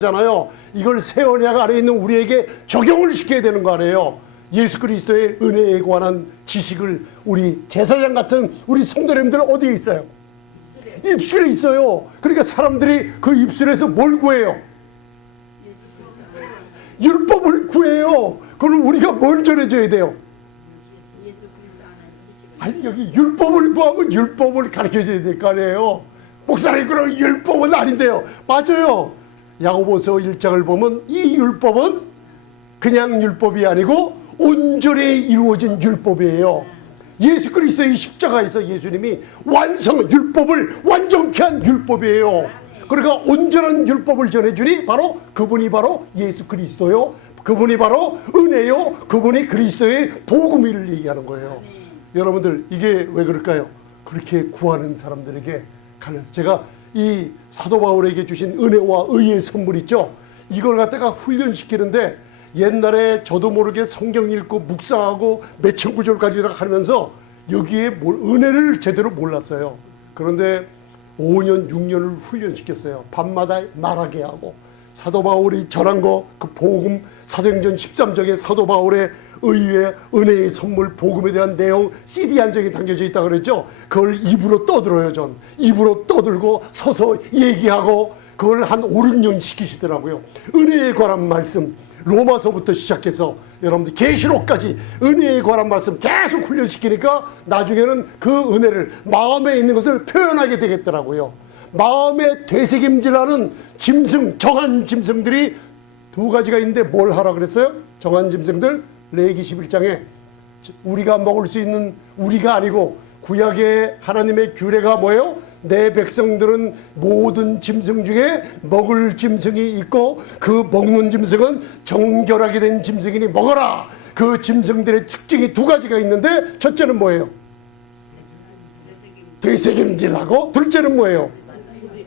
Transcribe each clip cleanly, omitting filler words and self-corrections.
잖아요. 이걸 새 언약 안에 있는 우리에게 적용을 시켜야 되는 거 아니에요. 예수 그리스도의 은혜에 관한 지식을 우리 제사장 같은 우리 성도님들 어디에 있어요? 입술에 있어요. 그러니까 사람들이 그 입술에서 뭘 구해요? 율법을 구해요. 그럼 우리가 뭘 전해줘야 돼요? 아니, 여기 율법을 구하면 율법을 가르쳐줘야 될 거 아니에요. 목사님, 그럼 율법은 아닌데요. 맞아요. 야고보서 1장을 보면 이 율법은 그냥 율법이 아니고 온전히 이루어진 율법이에요. 예수 그리스도의 십자가에서 예수님이 율법을 완전케 한 율법이에요. 그러니까 온전한 율법을 전해주니 그분이 바로 예수 그리스도요. 그분이 바로 은혜요. 그분이 그리스도의 복음을 얘기하는 거예요. 여러분들, 이게 왜 그럴까요? 그렇게 구하는 사람들에게 제가 이 사도 바울에게 주신 은혜와 의의 선물 있죠. 이걸 갖다가 훈련시키는데 옛날에 저도 모르게 성경 읽고 묵상하고 몇천 구절까지 하면서 여기에 은혜를 제대로 몰랐어요. 그런데 5년 6년을 훈련시켰어요. 밤마다 말하게 하고 사도 바울이 전한 거 그 복음 사도행전 13장에 사도 바울의 의의 은혜의 선물 복음에 대한 내용 CD 한 장이 담겨져 있다고 그랬죠. 그걸 입으로 떠들어요. 전 입으로 떠들고 서서 얘기하고 그걸 한 5, 6년 시키시더라고요. 은혜에 관한 말씀 로마서부터 시작해서 여러분들 계시록까지 은혜에 관한 말씀 계속 훈련시키니까 나중에는 그 은혜를 마음에 있는 것을 표현하게 되겠더라고요. 마음에 되새김질하는 짐승, 정한 짐승들이 두 가지가 있는데 뭘 하라 그랬어요? 정한 짐승들 레위기 11장에 우리가 먹을 수 있는, 우리가 아니고 구약의 하나님의 규례가 뭐예요? 내 백성들은 모든 짐승 중에 먹을 짐승이 있고 그 먹는 짐승은 정결하게 된 짐승이니 먹어라. 그 짐승들의 특징이 두 가지가 있는데 첫째는 뭐예요? 되새김질하고 둘째는 뭐예요?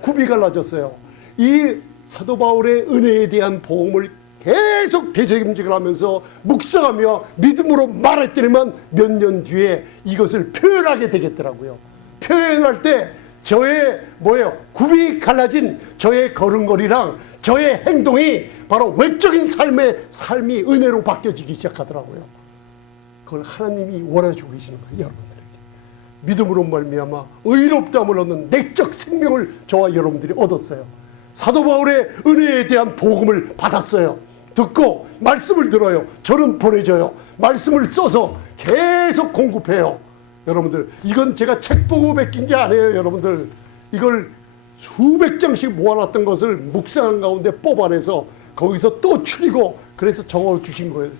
굽이 갈라졌어요. 이 사도 바울의 은혜에 대한 복음을 계속 되새김질을 하면서 묵상하며 믿음으로 말했더니만 몇 년 뒤에 이것을 표현하게 되겠더라고요. 표현할 때 저의 굽이 갈라진 저의 걸음걸이랑 저의 행동이 바로 외적인 삶이 은혜로 바뀌어지기 시작하더라고요. 그걸 하나님이 원해주고 계시는 거예요. 여러분들에게 믿음으로 말미암아 의롭다함을 얻는 내적 생명을 저와 여러분들이 얻었어요. 사도 바울의 은혜에 대한 복음을 받았어요. 듣고 말씀을 들어요. 저는 보내줘요. 말씀을 써서 계속 공급해요. 여러분들, 이건 제가 책 보고 베낀 게 아니에요. 여러분들, 이걸 수백 장씩 모아놨던 것을 묵상한 가운데 뽑아내서 거기서 또 추리고 그래서 적어주신 거예요.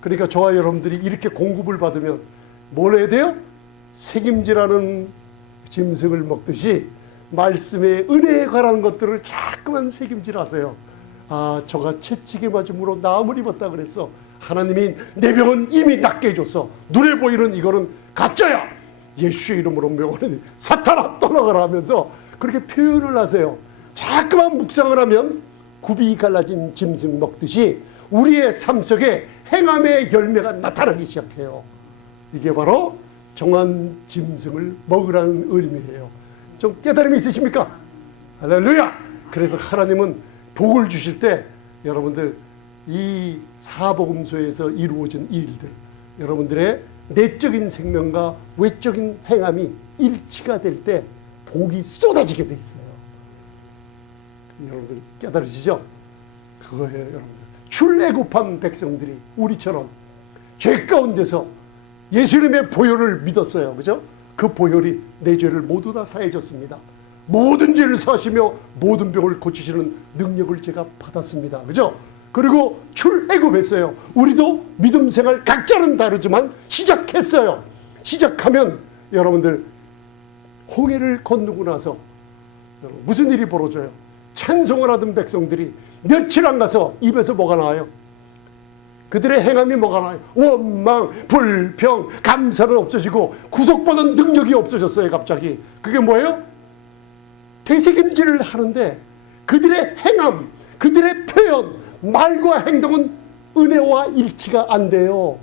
그러니까 저와 여러분들이 이렇게 공급을 받으면 뭘 해야 돼요? 새김질하는 짐승을 먹듯이 말씀의 은혜에 관한 것들을 자꾸만 새김질하세요. 아, 저가 채찍에 맞음으로 나음을 입었다 그랬어. 하나님이 내 병은 이미 낫게 해줬어. 눈에 보이는 이거는 가짜야. 예수의 이름으로 명하는 사탄아 떠나가라 하면서 그렇게 표현을 하세요. 자꾸만 묵상을 하면 굽이 갈라진 짐승 먹듯이 우리의 삶 속에 행함의 열매가 나타나기 시작해요. 이게 바로 정한 짐승을 먹으라는 의미예요. 좀 깨달음이 있으십니까? 할렐루야! 그래서 하나님은 복을 주실 때 여러분들 이 사복음서에서 이루어진 일들, 여러분들의 내적인 생명과 외적인 행함이 일치가 될 때 복이 쏟아지게 돼 있어요. 여러분들 깨달으시죠? 그거예요. 여러분들 출애굽한 백성들이 우리처럼 죄 가운데서 예수님의 보혈을 믿었어요. 그죠? 그 보혈이 내 죄를 모두 다 사해줬습니다. 모든 죄를 사하시며 모든 병을 고치시는 능력을 제가 받았습니다. 그죠? 그리고 출애굽했어요. 우리도 믿음 생활 각자는 다르지만 시작했어요. 시작하면 여러분들 홍해를 건너고 나서 무슨 일이 벌어져요? 찬송을 하던 백성들이 며칠 안 가서 입에서 뭐가 나와요? 그들의 행함이 뭐가 나와요? 원망, 불평, 감사는 없어지고 구속받은 능력이 없어졌어요. 갑자기. 그게 뭐예요? 되새김질을 하는데 그들의 행함, 그들의 표현, 말과 행동은 은혜와 일치가 안 돼요.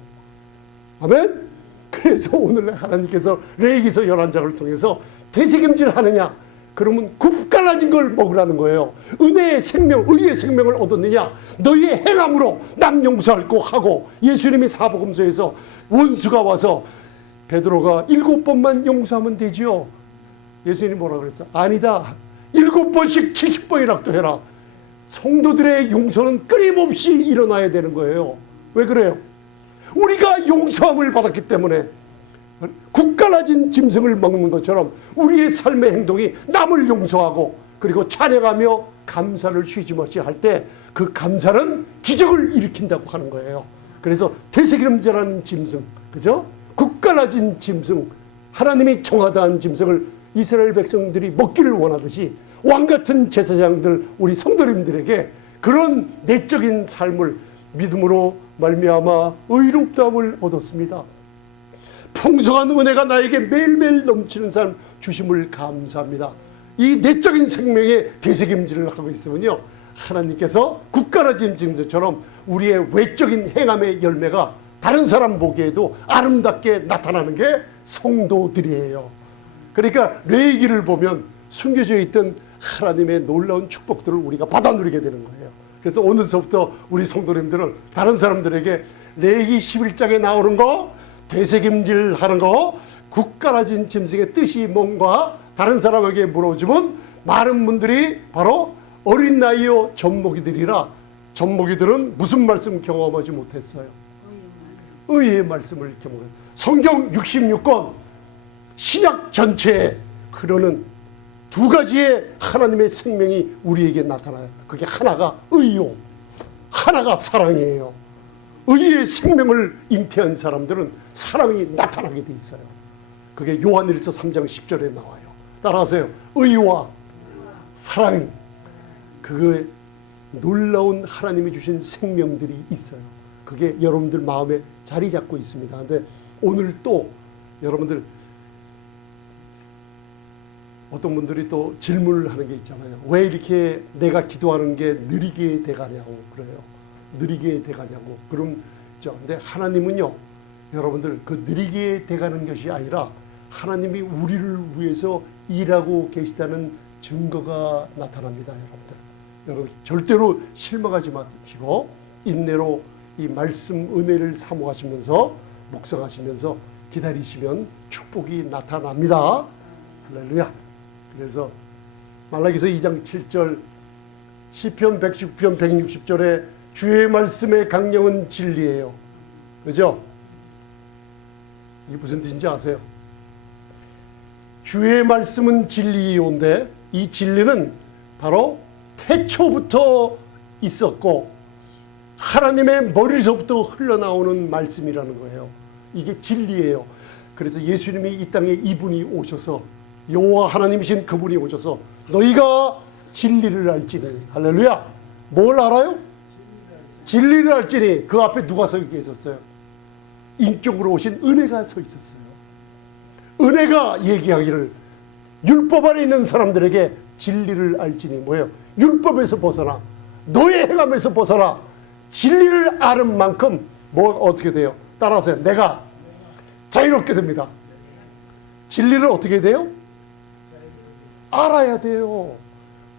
아멘? 그래서 오늘 하나님께서 레위기서 11장을 통해서 되새김질 하느냐, 그러면 굽갈라진 걸 먹으라는 거예요. 은혜의 생명, 의의 생명을 얻었느냐? 너희의 행함으로 남 용서할 거 하고, 예수님이 사복음서에서 원수가 와서 베드로가 7번만 용서하면 되지요. 예수님이 뭐라 그랬어? 아니다. 7번씩 70번이라도 해라. 성도들의 용서는 끊임없이 일어나야 되는 거예요. 왜 그래요? 우리가 용서함을 받았기 때문에 굽갈라진 짐승을 먹는 것처럼 우리의 삶의 행동이 남을 용서하고 그리고 찬양하며 감사를 쉬지못이 할 때 그 감사는 기적을 일으킨다고 하는 거예요. 그래서 되새김질한 짐승, 그죠? 굽갈라진 짐승, 하나님이 정하다한 짐승을 이스라엘 백성들이 먹기를 원하듯이 왕같은 제사장들, 우리 성도님들에게 그런 내적인 삶을 믿음으로 말미암아 의롭다함을 얻었습니다. 풍성한 은혜가 나에게 매일매일 넘치는 삶 주심을 감사합니다. 이 내적인 생명에 되새김질을 하고 있으면요, 하나님께서 굽갈라진 짐승처럼 우리의 외적인 행함의 열매가 다른 사람 보기에도 아름답게 나타나는 게 성도들이에요. 그러니까 레위기를 보면 숨겨져 있던 하나님의 놀라운 축복들을 우리가 받아 누리게 되는 거예요. 그래서 오늘서부터 우리 성도님들은 다른 사람들에게 레위기 11장에 나오는 거, 되새김질 하는 거, 굽갈라진 짐승의 뜻이 뭔가 다른 사람에게 물어주면 많은 분들이 바로 어린 나이요 젖먹이들이라, 젖먹이들은 무슨 말씀 경험하지 못했어요? 의의 말씀을 경험해요. 성경 66권 신약 전체에 흐르는 두 가지의 하나님의 생명이 우리에게 나타나요. 그게 하나가 의요, 하나가 사랑이에요. 의의 생명을 잉태한 사람들은 사랑이 나타나게 돼 있어요. 그게 요한일서 3장 10절에 나와요. 따라하세요. 의와 사랑, 그 놀라운 하나님이 주신 생명들이 있어요. 그게 여러분들 마음에 자리 잡고 있습니다. 근데 오늘 또 여러분들 어떤 분들이 또 질문을 하는 게 있잖아요. 왜 이렇게 내가 기도하는 게 느리게 돼가냐고 그래요. 느리게 돼가냐고. 그럼 근데 하나님은요, 여러분들 그 느리게 돼가는 것이 아니라 하나님이 우리를 위해서 일하고 계시다는 증거가 나타납니다. 여러분 절대로 실망하지 마시고 인내로 이 말씀 은혜를 사모하시면서 묵상하시면서 기다리시면 축복이 나타납니다. 할렐루야. 그래서 말라기서 2장 7절, 시편 110편 160절에 주의 말씀의 강령은 진리예요. 그죠? 이게 무슨 뜻인지 아세요? 주의 말씀은 진리요인데 이 진리는 바로 태초부터 있었고 하나님의 머리서부터 흘러나오는 말씀이라는 거예요. 이게 진리예요. 그래서 예수님이 이 땅에 이분이 오셔서, 여호와 하나님이신 그분이 오셔서 너희가 진리를 알지니, 할렐루야. 뭘 알아요? 진리를 알지니. 그 앞에 누가 서 계셨어요? 인격으로 오신 은혜가 서 있었어요. 은혜가 얘기하기를 율법 안에 있는 사람들에게 진리를 알지니 뭐예요? 율법에서 벗어나, 너의 행함에서 벗어나 진리를 아는 만큼 뭐 어떻게 돼요? 따라하세요. 내가 자유롭게 됩니다. 진리를 어떻게 돼요? 알아야 돼요.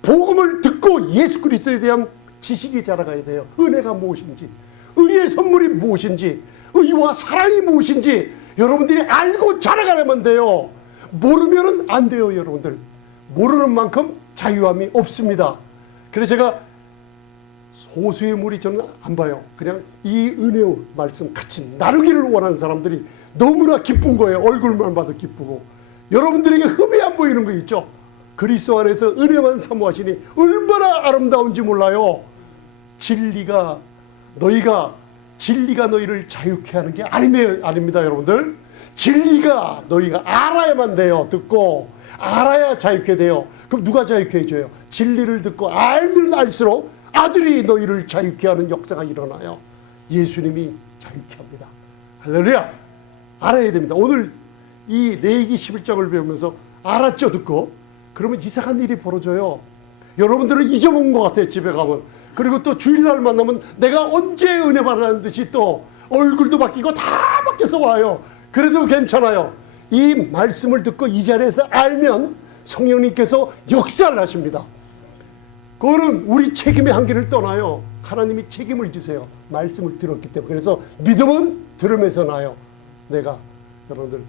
복음을 듣고 예수 그리스도에 대한 지식이 자라가야 돼요. 은혜가 무엇인지, 의의 선물이 무엇인지, 의와 사랑이 무엇인지 여러분들이 알고 자라가야만 돼요. 모르면 안 돼요. 여러분들 모르는 만큼 자유함이 없습니다. 그래서 제가 소수의 무리 저는 안 봐요. 그냥 이 은혜의 말씀 같이 나누기를 원하는 사람들이 너무나 기쁜 거예요. 얼굴만 봐도 기쁘고. 여러분들에게 흠이 안 보이는 거 있죠? 그리스도 안에서 은혜만 사모하시니 얼마나 아름다운지 몰라요. 진리가 너희를 자유케 하는 게 아닙니다. 여러분들 진리가 너희가 알아야만 돼요. 듣고 알아야 자유케 돼요. 그럼 누가 자유케 해줘요? 진리를 듣고 알면 알수록 아들이 너희를 자유케 하는 역사가 일어나요. 예수님이 자유케 합니다. 할렐루야. 알아야 됩니다. 오늘 이 레위기 11장을 배우면서 알았죠? 듣고 그러면 이상한 일이 벌어져요. 여러분들은 잊어먹은 것 같아요. 집에 가면. 그리고 또 주일날 만나면 내가 언제 은혜 받았는 듯이 또 얼굴도 바뀌고 다 바뀌어서 와요. 그래도 괜찮아요. 이 말씀을 듣고 이 자리에서 알면 성령님께서 역사를 하십니다. 그거는 우리 책임의 한계를 떠나요. 하나님이 책임을 지세요. 말씀을 들었기 때문에. 그래서 믿음은 들으면서 나요. 내가 여러분들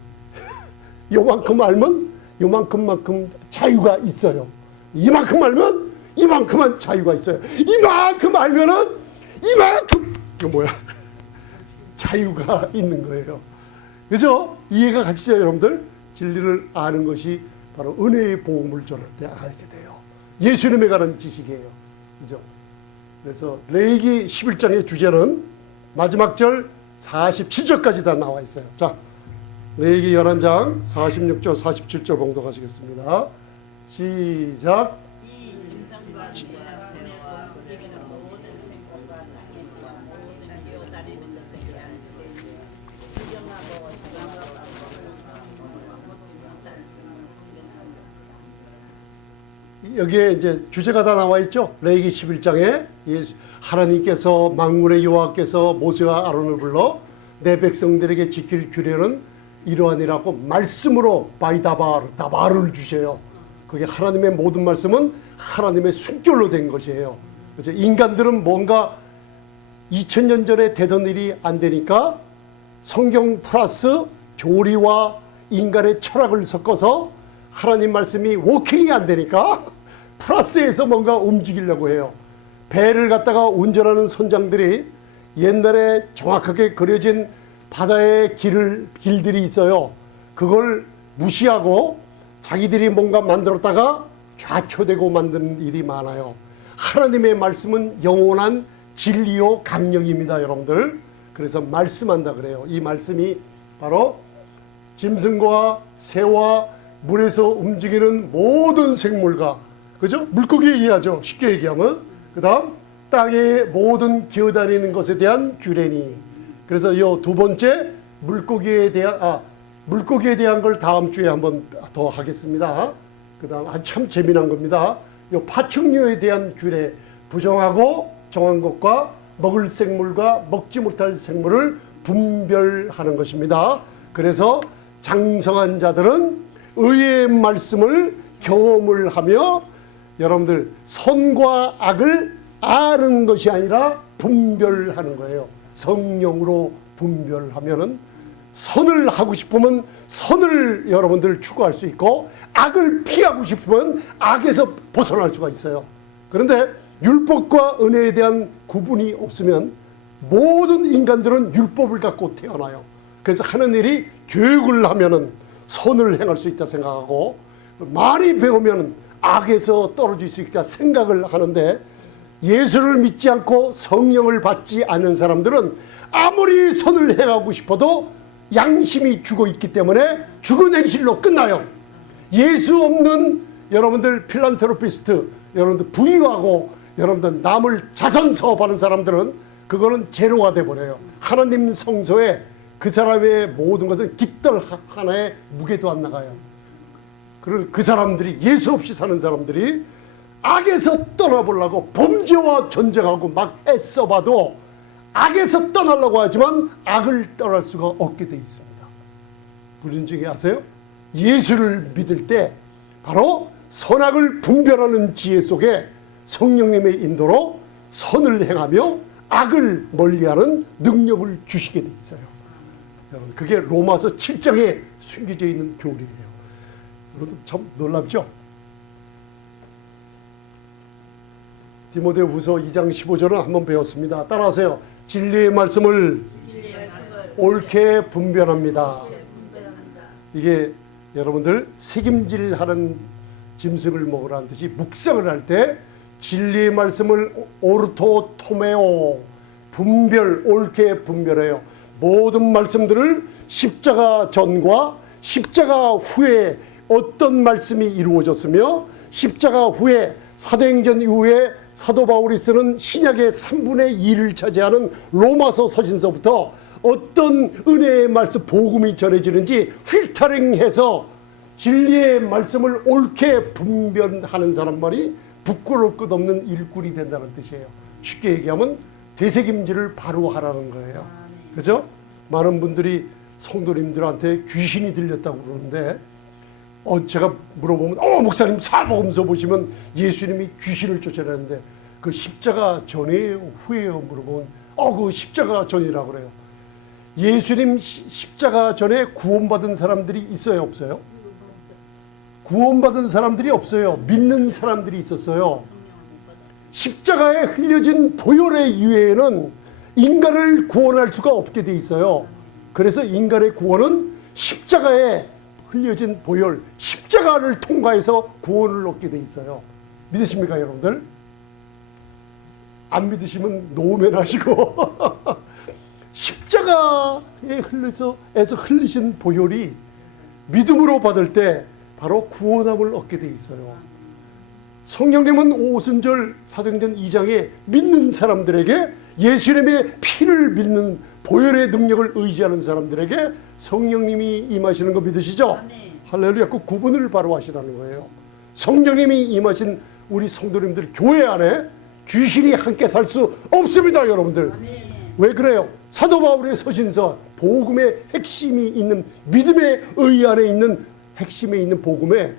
요만큼 알면 요만큼만큼 자유가 있어요. 이만큼 알면 이만큼만 자유가 있어요. 이만큼 알면은 이만큼 자유가 있는 거예요. 그래서 이해가 가시죠, 여러분들? 진리를 아는 것이 바로 은혜의 복음을 전할 때 알게 돼요. 예수님에 관한 지식이에요. 그죠? 그래서 레위기 11장의 주제는 마지막 절 47절까지 다 나와 있어요. 자, 레위기 11장 46절 47절 봉독하시겠습니다. 시작. 여기에 이제 주제가 다 나와 있죠. 레위기 11장에 하나님께서 만군의 여호와께서 모세와 아론을 불러 내 백성들에게 지킬 규례는 이러하니라고 말씀으로 다바를 주셔요. 그게 하나님의 모든 말씀은 하나님의 순결로 된 것이에요. 그래서 인간들은 뭔가 2000년 전에 되던 일이 안 되니까 성경 플러스 교리와 인간의 철학을 섞어서 하나님 말씀이 워킹이 안 되니까 플러스에서 뭔가 움직이려고 해요. 배를 갖다가 운전하는 선장들이 옛날에 정확하게 그려진 바다의 길들이 있어요. 그걸 무시하고 자기들이 뭔가 만들었다가 좌초되고 만드는 일이 많아요. 하나님의 말씀은 영원한 진리요 강령입니다, 여러분들. 그래서 말씀한다 그래요. 이 말씀이 바로 짐승과 새와 물에서 움직이는 모든 생물과, 그죠? 물고기 얘기하죠. 쉽게 얘기하면. 그 다음 땅의 모든 기어다니는 것에 대한 규례니. 그래서 이 두 번째 물고기에 대한 걸 다음 주에 한번 더 하겠습니다. 그 다음 참 재미난 겁니다. 이 파충류에 대한 규례, 부정하고 정한 것과 먹을 생물과 먹지 못할 생물을 분별하는 것입니다. 그래서 장성한 자들은 의의 말씀을 경험을 하며 여러분들 선과 악을 아는 것이 아니라 분별하는 거예요. 성령으로 분별하면은 선을 하고 싶으면 선을 여러분들 추구할 수 있고 악을 피하고 싶으면 악에서 벗어날 수가 있어요. 그런데 율법과 은혜에 대한 구분이 없으면 모든 인간들은 율법을 갖고 태어나요. 그래서 하는 일이 교육을 하면은 선을 행할 수 있다 생각하고 많이 배우면 악에서 떨어질 수 있다 생각을 하는데 예수를 믿지 않고 성령을 받지 않는 사람들은 아무리 선을 행하고 싶어도 양심이 죽어 있기 때문에 죽은 행실로 끝나요. 예수 없는 여러분들 필란트로피스트, 여러분들 부유하고 여러분들 남을 자선 사업하는 사람들은 그거는 제로가 돼버려요. 하나님 성소에 그 사람의 모든 것은 깃털 하나에 무게도 안 나가요. 그리고 그 사람들이 예수 없이 사는 사람들이 악에서 떠나보려고 범죄와 전쟁하고 막 애써봐도 악에서 떠나려고 하지만 악을 떠날 수가 없게 돼 있습니다. 그런 적이 아세요? 예수를 믿을 때 바로 선악을 분별하는 지혜 속에 성령님의 인도로 선을 행하며 악을 멀리하는 능력을 주시게 돼 있어요. 여러분, 그게 로마서 7장에 숨겨져 있는 교리예요. 여러분 참 놀랍죠? 디모데후서 2장 15절은 한번 배웠습니다. 따라하세요. 진리의 말씀을 옳게 분별합니다. 이게 여러분들 새김질하는 짐승을 먹으라는 듯이 묵상을 할 때 진리의 말씀을 오르토 토메오 분별, 옳게 분별해요. 모든 말씀들을 십자가 전과 십자가 후에 어떤 말씀이 이루어졌으며 십자가 후에 사도행전 이후에 사도 바울이 쓰는 신약의 3분의 2를 차지하는 로마서 서신서부터 어떤 은혜의 말씀 복음이 전해지는지 필터링해서 진리의 말씀을 옳게 분별하는 사람만이 부끄러울 것 없는 일꾼이 된다는 뜻이에요. 쉽게 얘기하면 되새김질을 바로 하라는 거예요. 그죠? 많은 분들이 성도님들한테 귀신이 들렸다고 그러는데 제가 물어보면 목사님 사복음서 보시면 예수님이 귀신을 쫓아내는데 그 십자가 전이에요 후에요 물어보면 그 십자가 전이라고 그래요. 예수님 십자가 전에 구원받은 사람들이 있어요 없어요? 구원받은 사람들이 없어요. 믿는 사람들이 있었어요. 십자가에 흘려진 보혈의 이외에는 인간을 구원할 수가 없게 돼 있어요. 그래서 인간의 구원은 십자가에 흘려진 보혈, 십자가를 통과해서 구원을 얻게 돼 있어요. 믿으십니까 여러분들? 안 믿으시면 노멘 하시고 십자가에 흘려서 흘리신 보혈이 믿음으로 받을 때 바로 구원함을 얻게 돼 있어요. 성령님은 오순절 사도행전 2장에 믿는 사람들에게 예수님의 피를 믿는 보혈의 능력을 의지하는 사람들에게 성령님이 임하시는 거 믿으시죠? 할렐루야. 그 구분을 바로 하시라는 거예요. 성령님이 임하신 우리 성도님들 교회 안에 귀신이 함께 살 수 없습니다 여러분들. 왜 그래요? 사도 바울의 서신서 복음의 핵심이 있는 믿음의 의 안에 있는 핵심에 있는 복음에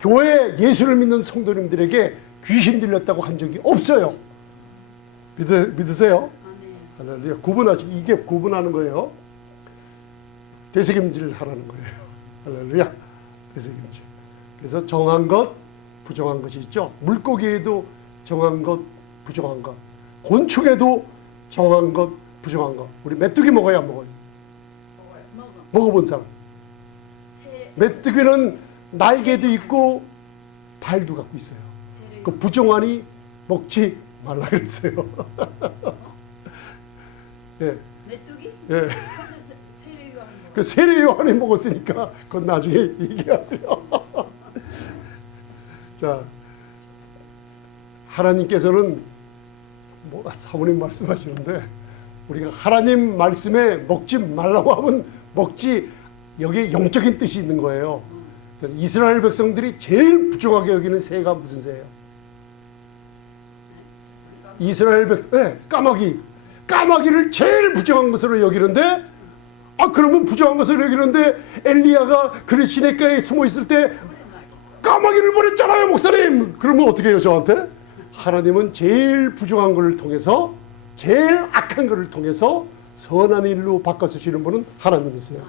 교회 예수를 믿는 성도님들에게 귀신 들렸다고 한 적이 없어요. 믿으세요? 할렐루야. 구분하시고 이게 구분하는 거예요. 되새김질 하라는 거예요. 할렐루야. 되새김질. 그래서 정한 것, 부정한 것이 있죠. 물고기에도 정한 것, 부정한 것. 곤충에도 정한 것, 부정한 것. 우리 메뚜기 먹어야 안 먹어요? 먹어본 사람. 메뚜기는 날개도 있고 발도 갖고 있어요. 그 부정하니 먹지 말라 그랬어요. 예. 메뚜기? 예. 그 세례 요한이 먹었으니까 그건 나중에 얘기하고요. 자, 하나님께서는 사모님 말씀하시는데 우리가 하나님 말씀에 먹지 말라고 하면 먹지, 여기에 영적인 뜻이 있는 거예요. 이스라엘 백성들이 제일 부정하게 여기는 새가 무슨 새예요? 이스라엘 백성, 네, 까마귀를 제일 부정한 것으로 여기는데, 그러면 부정한 것으로 여기는데 엘리야가 그 시냇가에 숨어 있을 때 까마귀를 보냈잖아요 목사님. 그러면 어떻게 해요 저한테? 하나님은 제일 부정한 것을 통해서, 제일 악한 것을 통해서 선한 일로 바꿔주시는 분은 하나님이세요.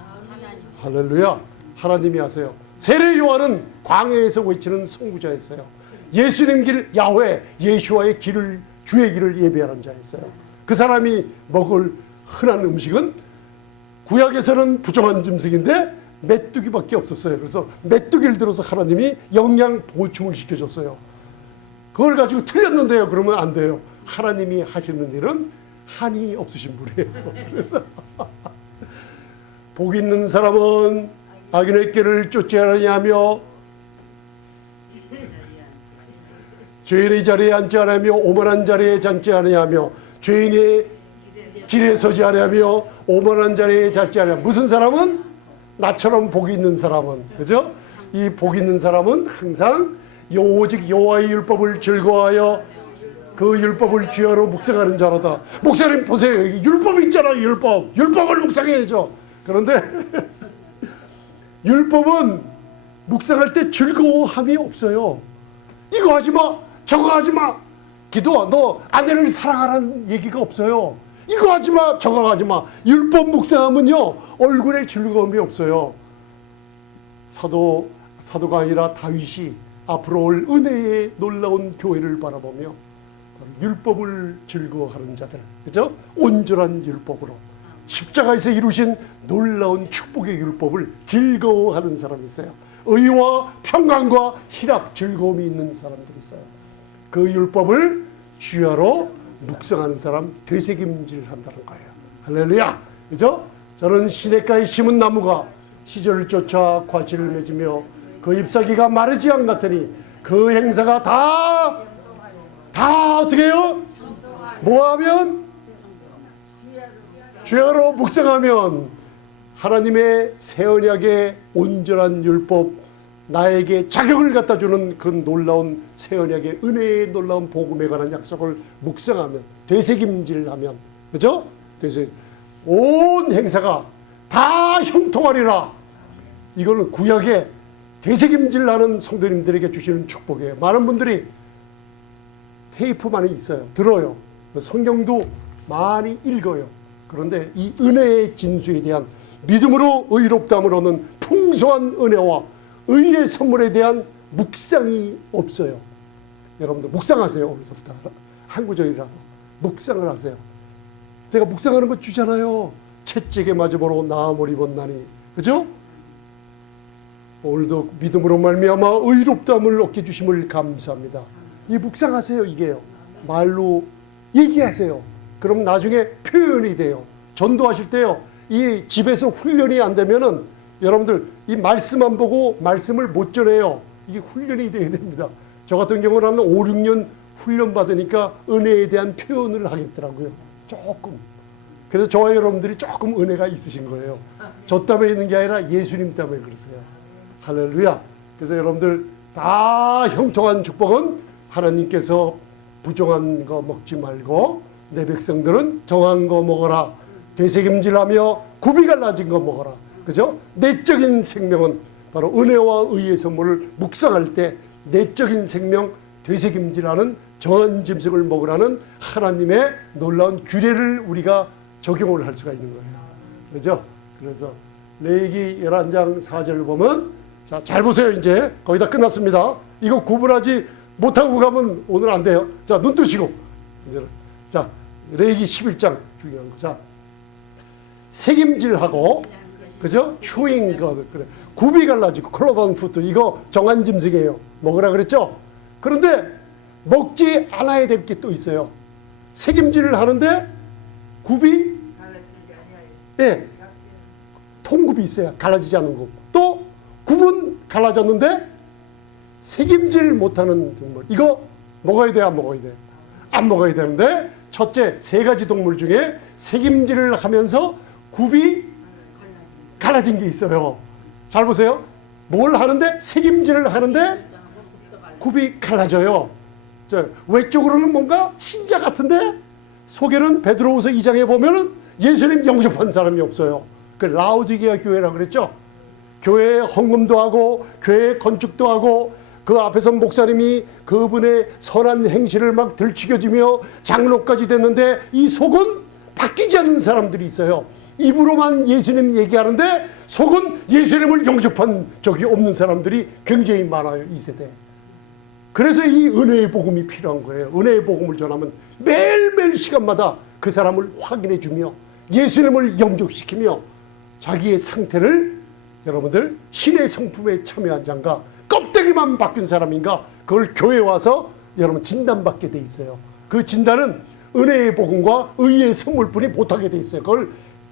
할렐루야. 하나님이 하세요. 세례 요한은 광야에서 외치는 선구자였어요. 예수님 길 야훼 예수와의 길을, 주의 길을 예배하는 자였어요. 그 사람이 먹을 흔한 음식은 구약에서는 부정한 짐승인데 메뚜기밖에 없었어요. 그래서 메뚜기를 들어서 하나님이 영양 보충을 시켜줬어요. 그걸 가지고 틀렸는데요 그러면 안 돼요. 하나님이 하시는 일은 한이 없으신 분이에요. 그래서 복 있는 사람은 악인의 길을 쫓지 아니하며 죄인의 자리에 앉지 아니하며 오만한 자리에 앉지 아니하며 죄인의 길에 서지 아니하며 오만한 자리에 앉지 아니하며. 무슨 사람은? 나처럼 복 있는 사람은, 그죠? 이 복 있는 사람은 항상 오직 여호와의 율법을 즐거워하여 그 율법을 주야로 묵상하는 자로다. 목사님 보세요. 율법이 있잖아요. 율법을 묵상해야죠. 그런데 율법은 묵상할 때 즐거워함이 없어요. 이거 하지마, 저거 하지마. 기도와 너 아내를 사랑하라는 얘기가 없어요. 이거 하지마, 저거 하지마. 율법 묵상하면요 얼굴에 즐거움이 없어요. 사도가 아니라 다윗이 앞으로 올 은혜의 놀라운 교회를 바라보며 율법을 즐거워하는 자들, 그죠? 온전한 율법으로 십자가에서 이루신 놀라운 축복의 율법을 즐거워하는 사람이 있어요. 의와 평강과 희락, 즐거움이 있는 사람들이 있어요. 그 율법을 주야로 묵상하는 사람, 되새김질 한다는 거예요. 할렐루야, 그죠? 저는 시냇가에 심은 나무가 시절을 쫓아 과실을 맺으며 그 잎사귀가 마르지 않 같으니 그 행사가 다 어떻게 해요? 뭐하면? 주야로 묵상하면 하나님의 새 언약의 온전한 율법, 나에게 자격을 갖다 주는 그 놀라운 새 언약의 은혜의 놀라운 복음에 관한 약속을 묵상하면, 되새김질하면, 그죠? 온 행사가 다 형통하리라. 이거는 구약의 되새김질 나는 성도님들에게 주시는 축복이에요. 많은 분들이 테이프만이 있어요. 들어요. 성경도 많이 읽어요. 그런데 이 은혜의 진수에 대한 믿음으로 의롭다함을 얻는 풍성한 은혜와 의의 선물에 대한 묵상이 없어요. 여러분들 묵상하세요. 오늘서부터 한 구절이라도 묵상을 하세요. 제가 묵상하는 거 주잖아요. 채찍에 맞음으로 나음을 입었나니, 그죠? 오늘도 믿음으로 말미암아 의롭다함을 얻게 주심을 감사합니다. 이 묵상하세요. 이게요. 말로 얘기하세요. 그럼 나중에 표현이 돼요. 전도하실 때요. 이 집에서 훈련이 안 되면은 여러분들 이 말씀만 보고 말씀을 못 전해요. 이게 훈련이 돼야 됩니다. 저 같은 경우는 한 5, 6년 훈련 받으니까 은혜에 대한 표현을 하겠더라고요. 조금. 그래서 저와 여러분들이 조금 은혜가 있으신 거예요. 저 때문에 있는 게 아니라 예수님 때문에 그러세요. 할렐루야. 그래서 여러분들 다 형통한 축복은 하나님께서 부정한 거 먹지 말고 내 백성들은 정한 거 먹어라. 되새김질하며 굽이 갈라진 거 먹어라. 그죠? 내적인 생명은 바로 은혜와 의의 선물을 묵상할 때 내적인 생명 되새김질하는 정한 짐승을 먹으라는 하나님의 놀라운 규례를 우리가 적용을 할 수가 있는 거예요. 그죠? 그래서 레위기 11장 4절을 보면 자, 잘 보세요. 이제 거의 다 끝났습니다. 이거 구분하지 못하고 가면 오늘 안 돼요. 자, 눈 뜨시고 이제 자, 레위기 11장 중요한 거. 자, 새김질하고 그죠? 추잉 거 그래. 굽이 갈라지고 클로번 푸트 이거 정한 짐승이에요. 먹으라 그랬죠? 그런데 먹지 않아야 될 게 또 있어요. 새김질을 하는데 굽이 예, 통굽이 있어요. 갈라지지 않는 굽. 또 굽은 갈라졌는데 새김질 못하는 동물. 이거 먹어야 돼요? 안 먹어야 돼요? 안 먹어야 되는데 첫째 세 가지 동물 중에 새김질을 하면서 굽이 갈라진 게 있어요. 잘 보세요. 뭘 하는데 새김질을 하는데 굽이 갈라져요. 외적으로는 뭔가 신자 같은데 속에는 베드로후서 2장에 보면은 예수님 영접한 사람이 없어요. 그 라우디게아 교회라고 그랬죠. 교회에 헌금도 하고 교회 건축도 하고 그 앞에서 목사님이 그분의 선한 행실을 막 들추겨주며 장로까지 됐는데 이 속은 바뀌지 않는 사람들이 있어요. 입으로만 예수님 얘기하는데 속은 예수님을 영접한 적이 없는 사람들이 굉장히 많아요. 이 세대에. 그래서 이 은혜의 복음이 필요한 거예요. 은혜의 복음을 전하면 매일매일 시간마다 그 사람을 확인해 주며 예수님을 영접시키며 자기의 상태를 여러분들 신의 성품에 참여한 자인가 껍데기만 바뀐 사람인가 그걸 교회에 와서 여러분 진단받게 돼 있어요. 그 진단은 은혜의 복음과 의의 선물뿐이 못하게 돼 있어요. 그걸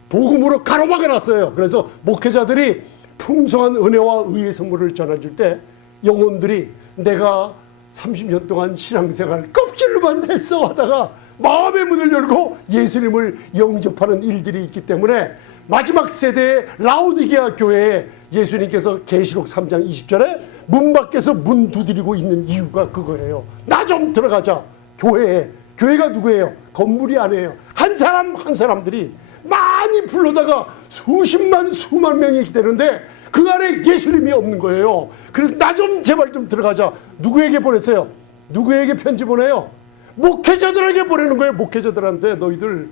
복음으로 가로막아 놨어요. 그래서 목회자들이 풍성한 은혜와 의의 선물을 전해줄 때 영혼들이 내가 30년 동안 신앙생활 껍질로만 했어 하다가 마음의 문을 열고 예수님을 영접하는 일들이 있기 때문에 마지막 세대의 라우디게아 교회에 예수님께서 계시록 3장 20절에 문 밖에서 문 두드리고 있는 이유가 그거예요. 나 좀 들어가자. 교회에. 교회가 누구예요? 건물이 아니에요. 한 사람 한 사람들이 많이 불러다가 수십만 수만 명이 되는데 그 안에 예수님이 없는 거예요. 그래서 나 좀 제발 좀 들어가자. 누구에게 보냈어요? 누구에게 편지 보내요? 목회자들에게 보내는 거예요. 목회자들한테 너희들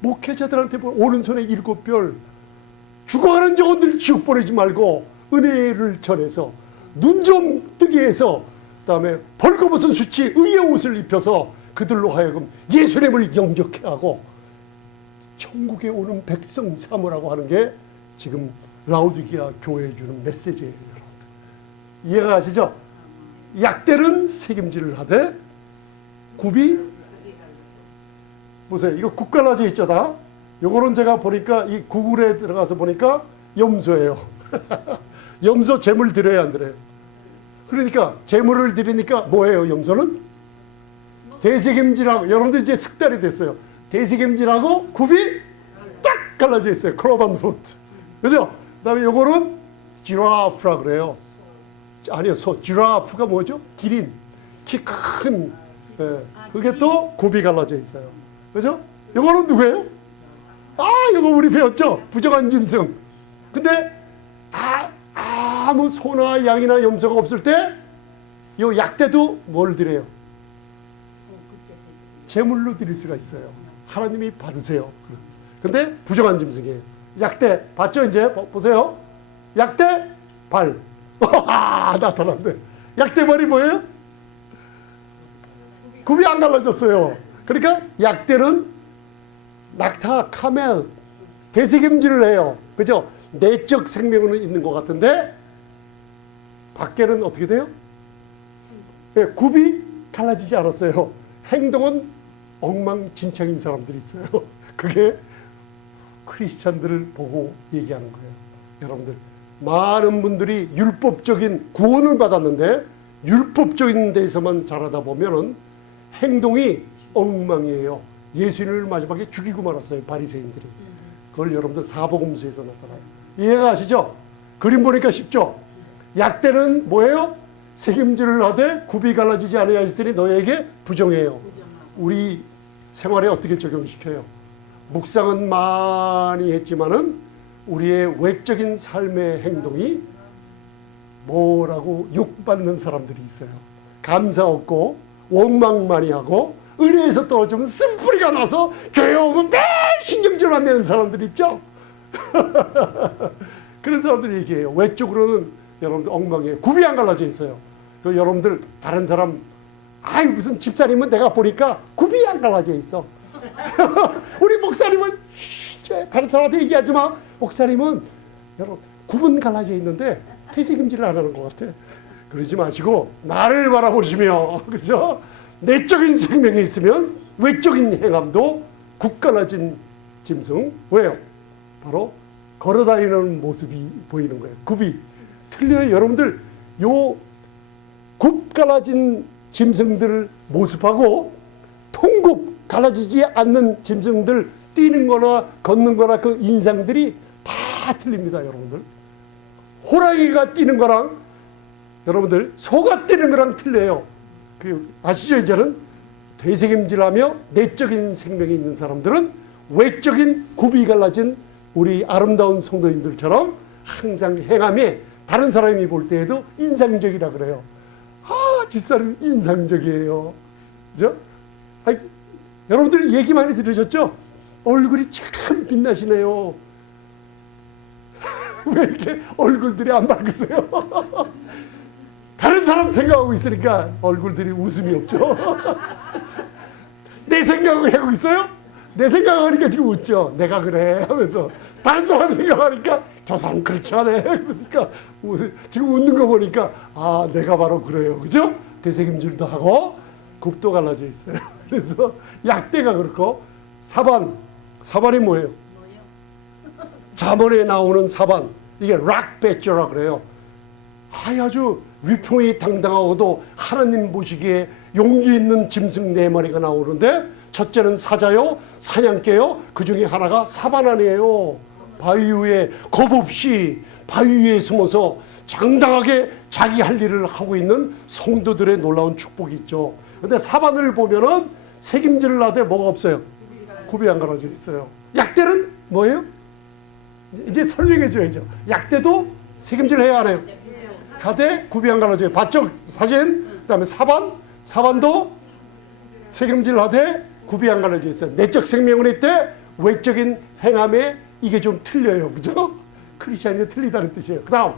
목회자들한테 오른손에 7별 죽어가는 영혼들 지옥 보내지 말고 은혜를 전해서 눈 좀 뜨게 해서 그다음에 벌거벗은 수치 의의 옷을 입혀서 그들로 하여금 예수님을 영접케 하고 천국에 오는 백성 삼으라고 하는 게 지금 라우디게아 교회에 주는 메시지예요. 여러분들. 이해가 가시죠? 약대는 새김질을 하되 굽이 보세요. 이거 굽 갈라져 있죠 다. 요거는 제가 보니까 이 구글에 들어가서 보니까 염소예요. 염소 제물 드려야 안 드려요? 그러니까 제물을 드리니까 뭐예요 염소는? 되새김질하고 여러분들 이제 습달이 됐어요. 되새김질하고 굽이 딱 갈라져 있어요. 클로반 루트. 그죠? 그 다음에 요거는 지라프라 그래요. 아니요, 지라프가 뭐죠? 기린. 키 큰. 예. 그게 또 굽이 갈라져 있어요. 그죠? 요거는 누구예요? 아, 요거 우리 배웠죠? 부정한 짐승. 근데, 아무 소나 양이나 염소가 없을 때 요 약대도 뭘 드려요? 제물로 드릴 수가 있어요. 하나님이 받으세요. 근데 부정한 짐승이에요. 약대 봤죠? 이제 보세요. 약대 발. 나타났네. 약대 발이 뭐예요? 굽이 안 갈라졌어요. 그러니까 약대는 낙타, 카멜, 되새김질을 해요. 그죠? 내적 생명은 있는 것 같은데 밖에는 어떻게 돼요? 굽이 갈라지지 않았어요. 행동은 엉망진창인 사람들이 있어요. 그게 크리스찬들을 보고 얘기하는 거예요. 여러분들, 많은 분들이 율법적인 구원을 받았는데 율법적인 데서만 자라다 보면은 행동이 엉망이에요. 예수님을 마지막에 죽이고 말았어요. 바리새인들이. 그걸 여러분들 사복음서에서 나타나요. 이해가 가시죠? 그림 보니까 쉽죠? 약대는 뭐예요? 책임질을 하되 굽이 갈라지지 아니하였으니 너에게 부정해요. 우리 생활에 어떻게 적용시켜요? 묵상은 많이 했지만은 우리의 외적인 삶의 행동이 뭐라고 욕받는 사람들이 있어요. 감사 없고 원망 많이 하고 은혜에서 떨어지면 쓴뿌리가 나서 교회 오면 매일 신경질만 내는 사람들 있죠. 그런 사람들이 얘기해요. 외적으로는 여러분들 엉망이에요. 굽이 안 갈라져 있어요. 그 여러분들 다른 사람 아이 무슨 집사님은 내가 보니까 굽이 안 갈라져 있어. 우리 목사님은 다른 사람한테 얘기하지 마. 목사님은 여러분 굽은 갈라져 있는데 되새김질을 안 하는 것 같아. 그러지 마시고 나를 바라보시며, 그죠? 내적인 생명이 있으면 외적인 행함도 굽 갈라진 짐승. 왜요? 바로 걸어다니는 모습이 보이는 거예요. 굽이 틀려요. 여러분들 요 굽 갈라진 짐승들 모습하고 통굽 갈라지지 않는 짐승들 뛰는 거나 걷는 거나 그 인상들이 다 틀립니다. 여러분들 호랑이가 뛰는 거랑 여러분들 소가 뛰는 거랑 틀려요. 그 아시죠? 이제는 되새김질하며 내적인 생명이 있는 사람들은 외적인 굽이 갈라진 우리 아름다운 성도님들처럼 항상 행함이 다른 사람이 볼 때에도 인상적이라 그래요. 집사님 인상적이에요. 그죠? 여러분들 얘기 많이 들으셨죠? 얼굴이 참 빛나시네요. 왜 이렇게 얼굴들이 안 밝으세요? 다른 사람 생각하고 있으니까 얼굴들이 웃음이 없죠. 내 생각을 하고 있어요? 내 생각하니까 지금 웃죠. 내가 그래 하면서 다른 사람 생각하니까 저 사람 그렇지 않아. 그러니까 지금 웃는 거 보니까 아 내가 바로 그래요. 그죠? 되새김질도 하고 굽도 갈라져 있어요. 그래서 약대가 그렇고 사반이 뭐예요? 잠언에 나오는 사반, 이게 락 배저라 그래요. 아주 위풍이 당당하고도 하나님 보시기에 용기 있는 짐승 4마리가 나오는데 첫째는 사자요, 사냥개요, 그 중에 하나가 사바나니에요. 바위 위에 겁 없이 바위 위에 숨어서 장당하게 자기 할 일을 하고 있는 성도들의 놀라운 축복이 있죠. 근데 사반을 보면은 책임질을 하되 뭐가 없어요? 굽이 안 갈라져 있어요. 약대는 뭐예요? 이제 설명해 줘야죠. 약대도 책임질 해야 하네요. 하되 굽이 안 갈라져요. 봤죠? 사진. 그 다음에 사반도 책임질 하되 굽이 안 갈라져 있어요. 내적 생명은 있대 외적인 행함에 이게 좀 틀려요. 그죠? 크리스찬이 틀리다는 뜻이에요. 그 다음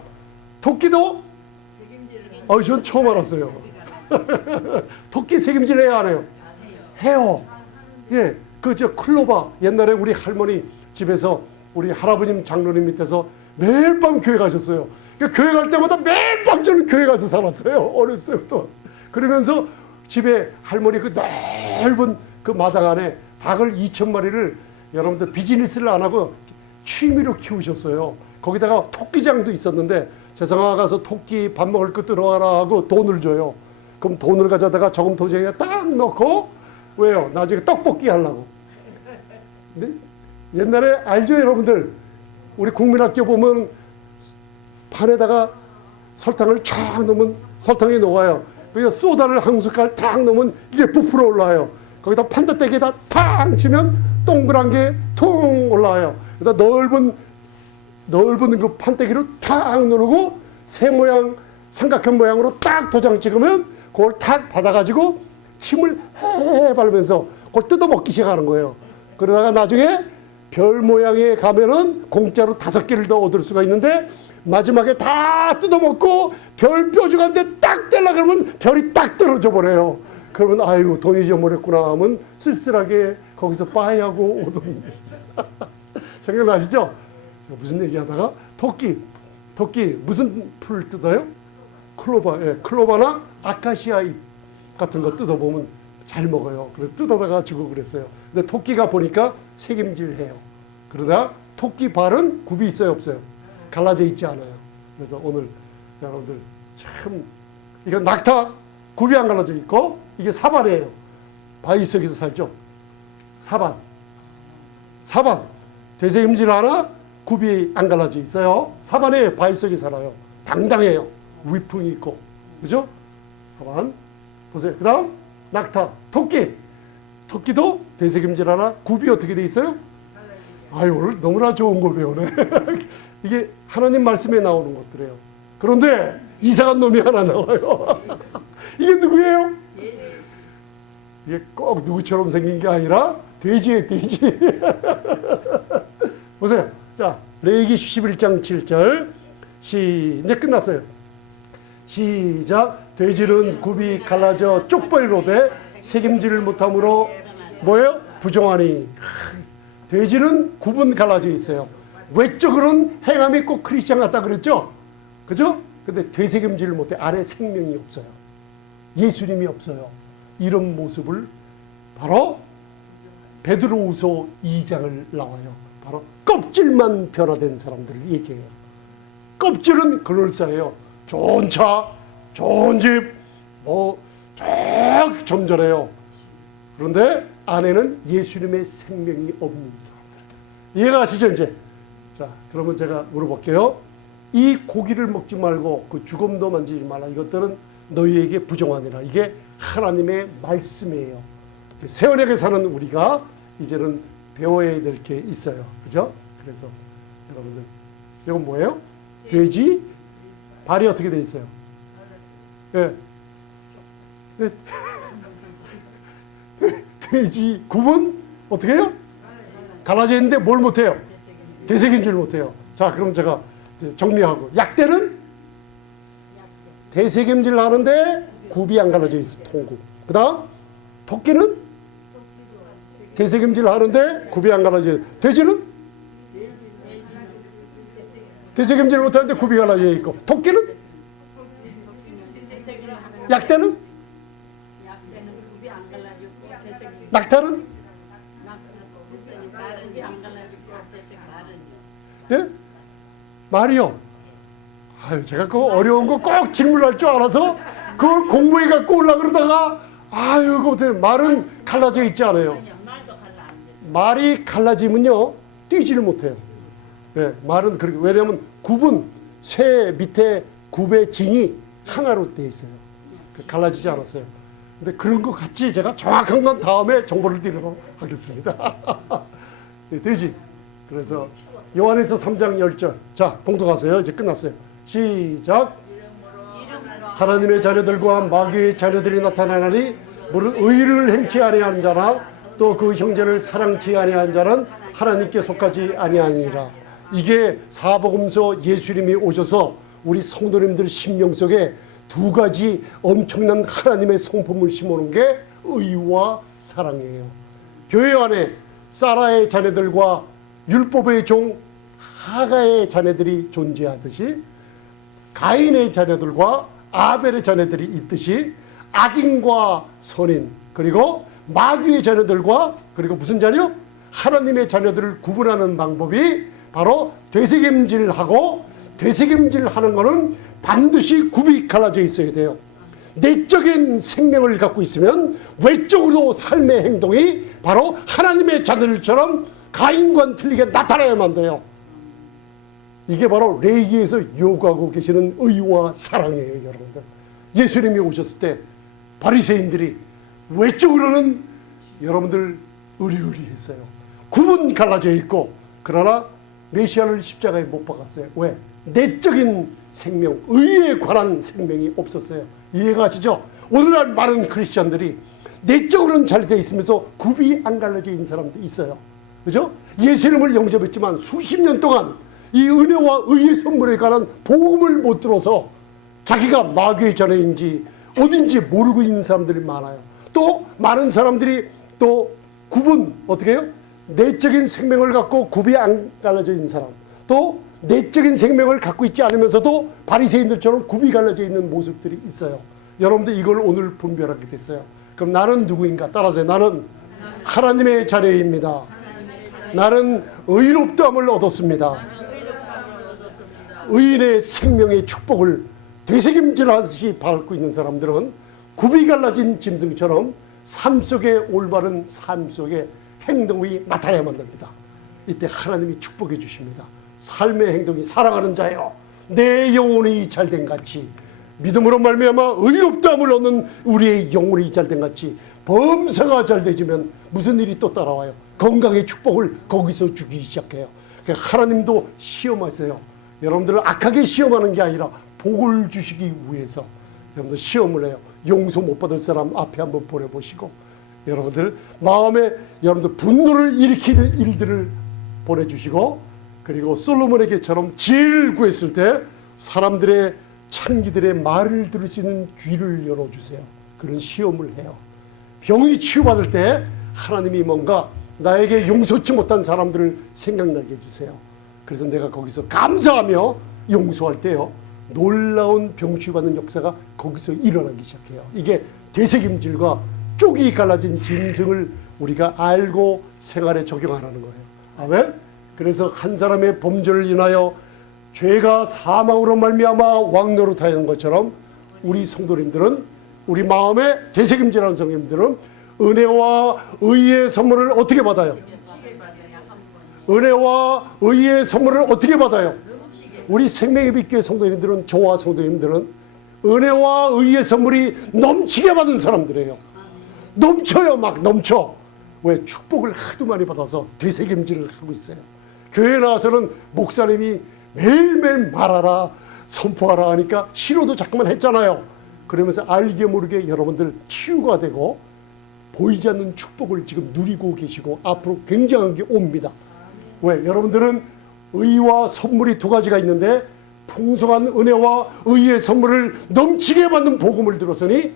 토끼도 전 처음 알았어요. 토끼 책임질 해야 하네요. 해요. 예, 클로바 옛날에 우리 할머니 집에서 우리 할아버님 장로님 밑에서 매일 밤 교회 가셨어요. 그러니까 교회 갈 때마다 매일 밤 저는 교회 가서 살았어요. 어렸을 때부터. 그러면서 집에 할머니 그 넓은 그 마당 안에 닭을 2,000마리를 여러분들 비즈니스를 안 하고 취미로 키우셨어요. 거기다가 토끼장도 있었는데 재성아 가서 토끼 밥 먹을 거 들어와라 하고 돈을 줘요. 그럼 돈을 가져다가 저금 통장에 딱 넣고 왜요? 나중에 떡볶이 하려고. 근데 옛날에 알죠 여러분들? 우리 국민학교 보면 판에다가 설탕을 쫙 넣으면 설탕이 녹아요. 그래서 소다를 한 숟갈 탁 넣으면 이게 부풀어 올라와요. 거기다 판다떼기에다 탁 치면 동그란 게 통 올라와요. 그러다 넓은 그 판때기로 탁 누르고 새 모양, 삼각형 모양으로 딱 도장 찍으면 그걸 탁 받아가지고 침을 헤헤 바르면서 그걸 뜯어먹기 시작하는 거예요. 그러다가 나중에 별 모양에 가면은 공짜로 5개를 더 얻을 수가 있는데 마지막에 다 뜯어먹고 별 뾰족한데 딱 떼려 그러면 별이 딱 떨어져 버려요. 그러면 아이고 돈 잊어버렸구나 하면 쓸쓸하게 거기서 빠이하고 오던 생각나시죠? 무슨 얘기하다가 토끼 무슨 풀 뜯어요? 클로바, 예, 클로바나 아카시아 잎 같은 거 뜯어보면 잘 먹어요. 그래서 뜯어다가 주고 그랬어요. 근데 토끼가 보니까 책임질해요. 그러다 토끼 발은 굽이 있어요, 없어요? 갈라져 있지 않아요. 그래서 오늘 여러분들 참 이건 낙타 굽이 안 갈라져 있고 이게 사반이에요. 바위 속에서 살죠. 사반 되새김질 하나 굽이 안 갈라져 있어요. 사반에 바위 속에 살아요. 당당해요. 위풍이 있고 그죠? 사반 보세요. 그 다음 낙타 토끼도 되새김질 하나 굽이 어떻게 돼 있어요? 아유 오늘 너무나 좋은 걸 배우네. 이게 하나님 말씀에 나오는 것들이에요. 그런데 이상한 놈이 하나 나와요. 이게 누구예요? 이게 꼭 누구처럼 생긴 게 아니라 돼지예요, 돼지. 보세요. 자, 레위기 11장 7절. 이제 끝났어요. 시작. 돼지는 굽이 갈라져 쪽벌이로 돼 책임질을 못함으로 뭐예요? 부정하니. 돼지는 굽은 갈라져 있어요. 외적으로는 행함이 꼭 크리스찬 같다 그랬죠? 그죠? 근데 되새김질을 못해. 안에 생명이 없어요. 예수님이 없어요. 이런 모습을 바로 베드로후서 2장을 나와요. 바로 껍질만 변화된 사람들을 얘기해요. 껍질은 그럴싸해요. 좋은 차, 좋은 집, 쫙 점잖해요. 그런데 안에는 예수님의 생명이 없는 사람들. 이해가 가시죠 이제? 자, 그러면 제가 물어볼게요. 이 고기를 먹지 말고 그 죽음도 만지지 말라. 이것들은 너희에게 부정하니라. 이게 하나님의 말씀이에요. 세원역에 사는 우리가 이제는 배워야 될 게 있어요. 그죠? 그래서 여러분들 이건 뭐예요? 돼지 발이 어떻게 돼 있어요? 예. 네. 돼지 굽은 어떻게 해요? 갈라져 있는데 뭘 못해요? 되새김질 못해요. 자, 그럼 제가 정리하고 약대는 되새김질 하는데 굽이 안 갈라져 있어. 통굽. 그 다음 토끼는 되새김질 하는데 굽이 안 갈라져 있어. 돼지는 되새김질 못하는데 굽이 갈라져 있고. 토끼는 약대는 낙타는 예? 말이요. 아유, 제가 그 어려운 거 꼭 질문할 줄 알아서 그걸 공부해 갖고 올라 그러다가 아유, 그 말은 갈라져 있지 않아요. 말이 갈라지면요 뛰지를 못해요. 예, 말은 그렇게 왜냐하면 굽은 쇠 밑에 굽의 징이 하나로 돼 있어요. 갈라지지 않았어요. 근데 그런 것 같이 제가 정확한 건 다음에 정보를 드리도록 하겠습니다. 네, 돼지. 그래서 요한에서 3장 10절. 자, 봉독하세요. 이제 끝났어요. 시작. 하나님의 자녀들과 마귀의 자녀들이 나타나나니 무릇 의를 행치 아니하는 자나 또 그 형제를 사랑치 아니하는 자는 하나님께 속하지 아니하니라. 이게 사복음서 예수님이 오셔서 우리 성도님들 심령 속에 두 가지 엄청난 하나님의 성품을 심어놓은 게 의와 사랑이에요. 교회 안에 사라의 자녀들과 율법의 종 하가의 자녀들이 존재하듯이 가인의 자녀들과 아벨의 자녀들이 있듯이 악인과 선인 그리고 마귀의 자녀들과 그리고 무슨 자녀? 하나님의 자녀들을 구분하는 방법이 바로 되새김질하고 되새김질하는 거는 반드시 굽이 갈라져 있어야 돼요. 내적인 생명을 갖고 있으면 외적으로 삶의 행동이 바로 하나님의 자녀들처럼 가인과는 틀리게 나타나야만 돼요. 이게 바로 레위기에서 요구하고 계시는 의와 사랑이에요, 여러분들. 예수님이 오셨을 때 바리새인들이 외적으로는 여러분들 의리의리했어요. 굽은 갈라져 있고 그러나 메시아를 십자가에 못 박았어요. 왜? 내적인 생명, 의에 관한 생명이 없었어요. 이해가시죠? 오늘날 많은 크리스천들이 내적으로는 잘 돼 있으면서 굽이 안 갈라져 있는 사람도 있어요. 그죠? 예수님을 영접했지만 수십 년 동안 이 은혜와 의의 선물에 관한 복음을 못 들어서 자기가 마귀의 자녀인지 어딘지 모르고 있는 사람들이 많아요. 또 많은 사람들이 또 굽은 어떻게 해요? 내적인 생명을 갖고 굽이 안 갈라져 있는 사람, 또 내적인 생명을 갖고 있지 않으면서도 바리새인들처럼 굽이 갈라져 있는 모습들이 있어요. 여러분들 이걸 오늘 분별하게 됐어요. 그럼 나는 누구인가? 따라서 나는 하나님의 자녀입니다. 나는 의롭다함을 얻었습니다. 의인의 생명의 축복을 되새김질하듯이 밟고 있는 사람들은 굽이 갈라진 짐승처럼 삶 속에 올바른 삶 속에 행동이 나타나야만 됩니다. 이때 하나님이 축복해 주십니다. 삶의 행동이 사랑하는 자여 내 영혼이 잘된 같이 믿음으로 말미암아 의롭다함을 얻는 우리의 영혼이 잘된 같이 범사가 잘되지면 무슨 일이 또 따라와요? 건강의 축복을 거기서 주기 시작해요. 그러니까 하나님도 시험하세요. 여러분들을 악하게 시험하는 게 아니라 복을 주시기 위해서 여러분들 시험을 해요. 용서 못 받을 사람 앞에 한번 보내보시고 여러분들 마음에 여러분들 분노를 일으킬 일들을 보내주시고 그리고 솔로몬에게처럼 지혜를 구했을 때 사람들의 창기들의 말을 들을 수 있는 귀를 열어주세요. 그런 시험을 해요. 병이 치유받을 때 하나님이 뭔가 나에게 용서치 못한 사람들을 생각나게 해주세요. 그래서 내가 거기서 감사하며 용서할 때요 놀라운 병치유받는 역사가 거기서 일어나기 시작해요. 이게 되새김질과 쪽이 갈라진 짐승을 우리가 알고 생활에 적용하라는 거예요. 아멘? 그래서 한 사람의 범죄를 인하여 죄가 사망으로 말미암아 왕노릇하는 것처럼 우리 성도님들은 우리 마음에 되새김질하는 성도님들은 은혜와 의의 선물을 어떻게 받아요? 은혜와 의의 선물을 어떻게 받아요? 우리 생명의 빛교회 성도님들은 저와 성도님들은 은혜와 의의 선물이 넘치게 받은 사람들이에요. 넘쳐요. 막 넘쳐. 왜? 축복을 하도 많이 받아서 되새김질을 하고 있어요. 교회에 나와서는 목사님이 매일매일 말하라 선포하라 하니까 싫어도 자꾸만 했잖아요. 그러면서 알게 모르게 여러분들 치유가 되고 보이지 않는 축복을 지금 누리고 계시고 앞으로 굉장한 게 옵니다. 왜? 여러분들은 의와 선물이 두 가지가 있는데 풍성한 은혜와 의의 선물을 넘치게 받는 복음을 들었으니